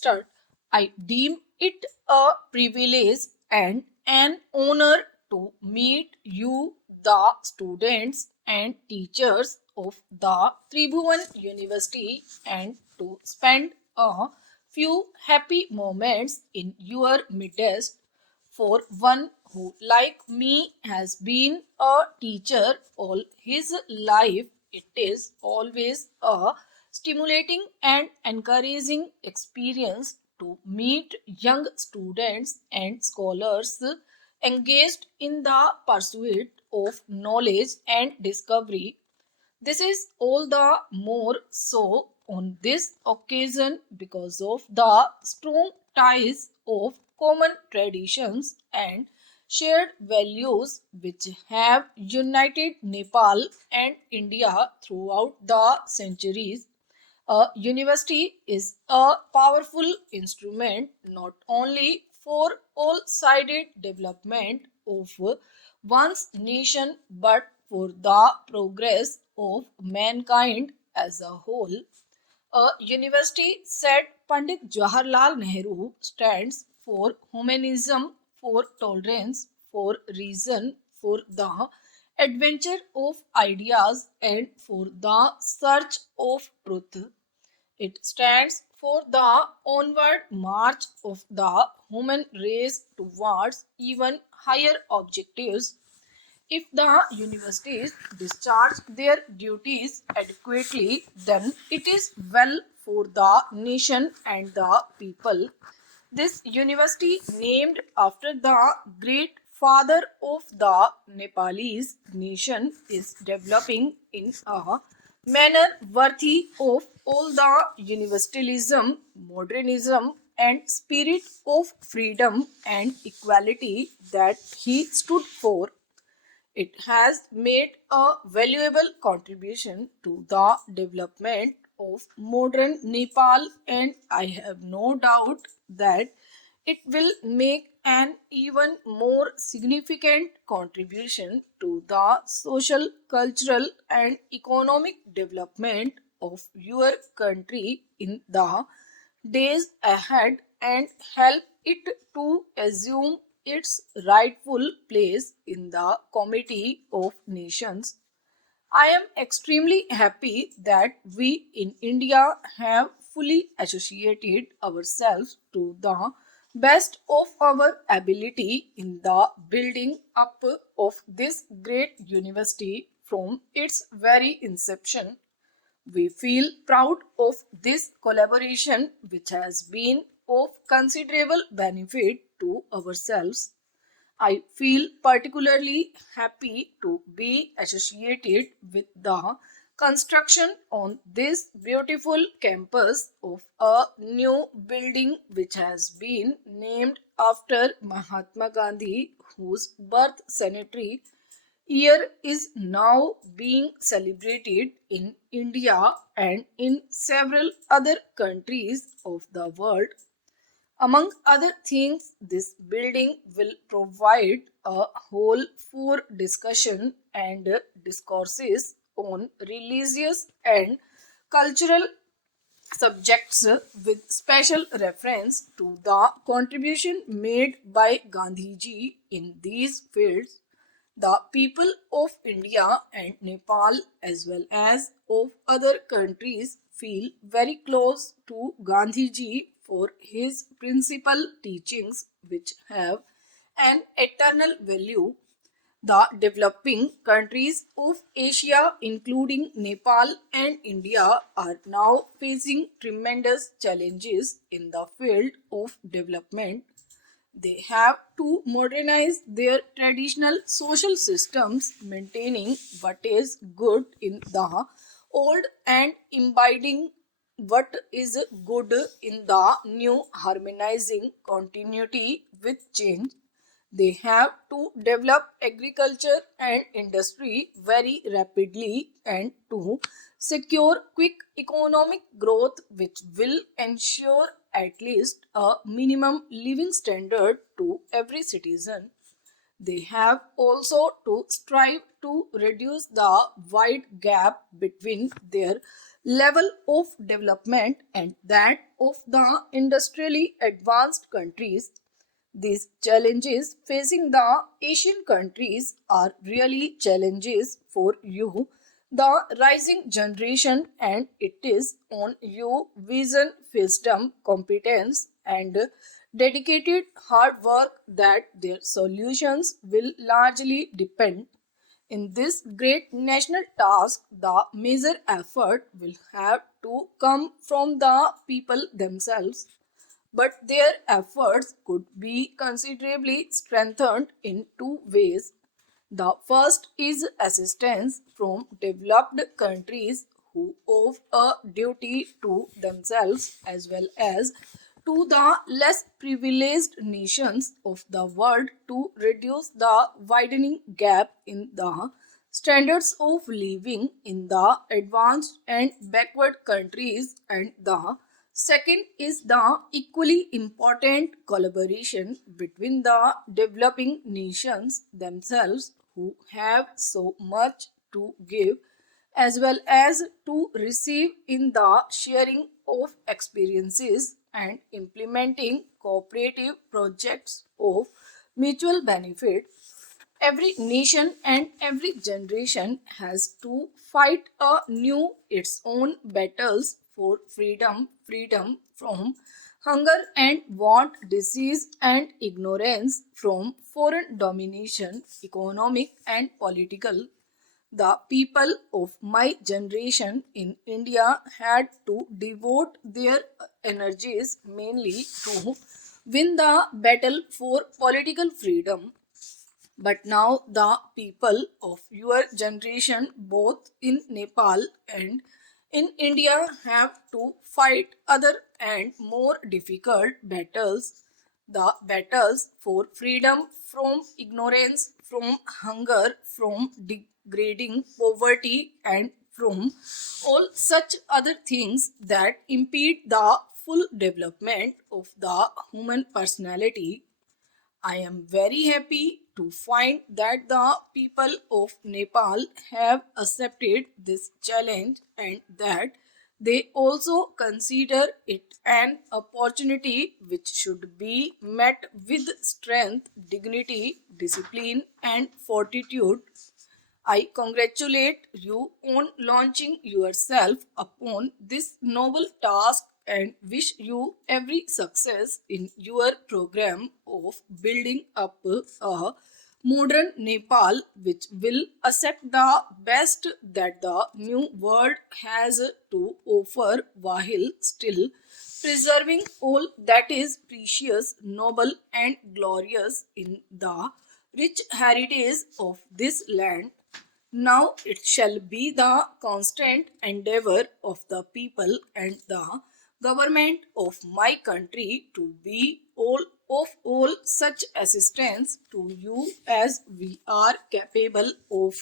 start. I deem it a privilege and an honor to meet you, the students and teachers of the Tribhuvan University, and to spend a few happy moments in your midst. For one who, like me, has been a teacher all his life, it is always a stimulating and encouraging experience to meet young students and scholars engaged in the pursuit of knowledge and discovery. This is all the more so on this occasion because of the strong ties of common traditions and shared values which have united Nepal and India throughout the centuries. A university is a powerful instrument not only for all sided development of one's nation but for the progress of mankind as a whole. A university, said Pandit Jawaharlal Nehru, stands for humanism, for tolerance, for reason, for the adventure of ideas, and for the search of truth. It stands for the onward march of the human race towards even higher objectives. If the universities discharge their duties adequately, then it is well for the nation and the people. This university, named after the great father of the Nepalese nation, is developing in a manner worthy of all the universalism, modernism, and spirit of freedom and equality that he stood for. It has made a valuable contribution to the development of modern Nepal, and I have no doubt that it will make an even more significant contribution to the social, cultural, and economic development of your country in the days ahead and help it to assume its rightful place in the Committee of Nations. I am extremely happy that we in India have fully associated ourselves to the best of our ability in the building up of this great university from its very inception. We feel proud of this collaboration, which has been of considerable benefit to ourselves. I feel particularly happy to be associated with the construction on this beautiful campus of a new building which has been named after Mahatma Gandhi, whose birth centenary year is now being celebrated in India and in several other countries of the world. Among other things, this building will provide a hall for discussion and discourses on religious and cultural subjects with special reference to the contribution made by Gandhiji in these fields. The people of India and Nepal, as well as of other countries, feel very close to Gandhiji for his principal teachings, which have an eternal value. The developing countries of Asia, including Nepal and India, are now facing tremendous challenges in the field of development. They have to modernize their traditional social systems, maintaining what is good in the old and imbibing what is good in the new, harmonizing continuity with change. They have to develop agriculture and industry very rapidly and to secure quick economic growth, which will ensure at least a minimum living standard to every citizen. They have also to strive to reduce the wide gap between their level of development and that of the industrially advanced countries. These challenges facing the Asian countries are really challenges for you, the rising generation, and it is on your vision, wisdom, competence, and dedicated hard work that their solutions will largely depend. In this great national task, the major effort will have to come from the people themselves, but their efforts could be considerably strengthened in two ways. The first is assistance from developed countries who owe a duty to themselves as well as to the less privileged nations of the world to reduce the widening gap in the standards of living in the advanced and backward countries, and the second is the equally important collaboration between the developing nations themselves who have so much to give as well as to receive in the sharing of experiences and implementing cooperative projects of mutual benefit. Every nation and every generation has to fight anew its own battles for freedom from hunger and want, disease and ignorance, from foreign domination, economic and political. The people of my generation in India had to devote their energies mainly to win the battle for political freedom. But now the people of your generation, both in Nepal and in India, have to fight other and more difficult battles. The battles for freedom from ignorance, from hunger, from degrading poverty, and from all such other things that impede the full development of the human personality. I am very happy to find that the people of Nepal have accepted this challenge and that they also consider it an opportunity which should be met with strength, dignity, discipline, and fortitude. I congratulate you on launching yourself upon this noble task and wish you every success in your program of building up a modern Nepal which will accept the best that the new world has to offer while still preserving all that is precious, noble, and glorious in the rich heritage of this land. Now it shall be the constant endeavor of the people and the government of my country to be all of all such assistance to you as we are capable of.